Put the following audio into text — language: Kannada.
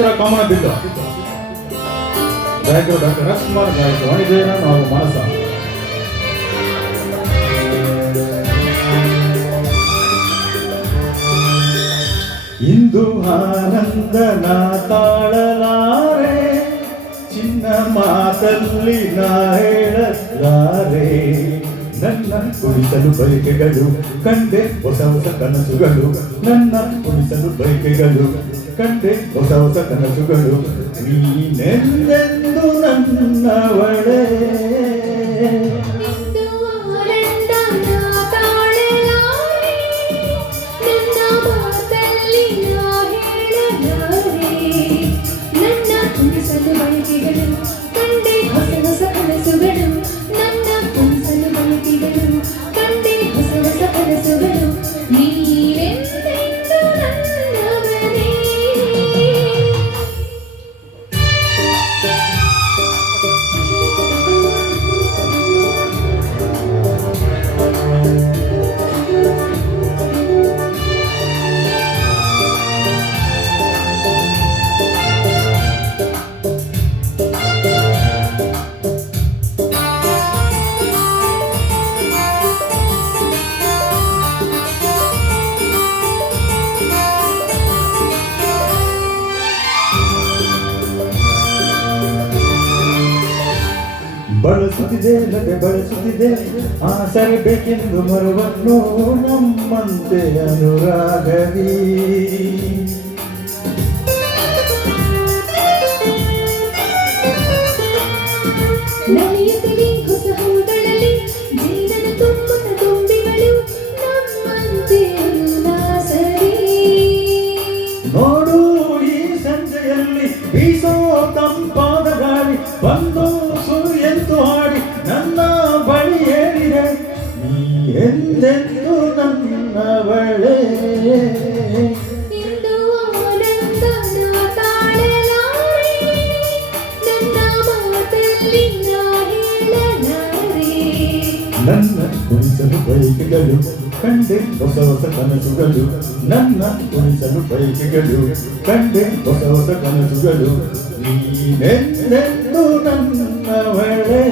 ಚಿತ್ರ ಕಾಮನ ಬಿದ್ದು ಗಾಯಕರು ಡಾಕ್ಟರ್ ರಾಜ್ಕುಮಾರ್, ಗಾಯಕ ವಾಣಿಜ್ಯನ ಹಾಗೂ ಮಾನಸ. ಇಂದು ಆನಂದನ ತಾಳಲಾರೆ, ಚಿನ್ನ ಮಾತಲ್ಲಿ ನಾ ಹೇಳಲಾರೆ. ನನ್ನ ಕುಣಿಸಲು ಬಯಕೆಗಳು ಕಂಡೆ ಹೊಸ ಹೊಸ ಕನಸುಗಳು, ನನ್ನ ಕುಣಿಸಲು ಬಯಕೆಗಳು ಕಂಡೆ ಹೊಸ ಹೊಸ ಕನಸುಗಳು. ನೀನೆಂದೆಂದು ನನ್ನವಳೇ, ಬಳಸುತ್ತಿದೆ ಲಗೆ ಬಳಸುತ್ತಿದೆ ಆಸರೆ ಬೇಕೆಂದು ಮರುವನ್ನು ನಮ್ಮಂತೆ ಅನುರಾಗವಿ. ಹೊಸ ಹೂಗಳಲ್ಲಿ ಜೀವನ ತುಂಬುತ್ತ ತುಂಬಿಗಳು ನಮ್ಮಂತೆ ಉಲ್ಲಾಸರಿ. ನೋಡು ಈ ಸಂಜೆಯಲ್ಲಿ ಬೀಸೋ ತಂಪಾದ ಗಾಳಿ ಬಂದು ಎಂದು ಹಾಡಿ ನನ್ನ ಬಳಿ ಹೇಳಿದೆ, ನೀ ಎಂದೆಂದು ನನ್ನವಳೇ. ಇಂದು ಆನಂದನ ತಾಳಲಾರೆ, ನನ್ನ ಮಾತಲ್ಲಿ ನಾ ಹೇಳಲಾರೆ. ನನ್ನ ಕುಣಿಸಲು ಬಯಕೆಗಳು ಕಂಡೆ ಹೊಸ ಹೊಸ ಕನಸುಗಳು, ನನ್ನ ಕುಣಿಸಲು ಬಯಕೆಗಳು ಕಂಡೆ ಹೊಸ ಹೊಸ ಕನಸುಗಳು. ನೀನೆಂದೆಂದು ನನ್ನವಳೇ.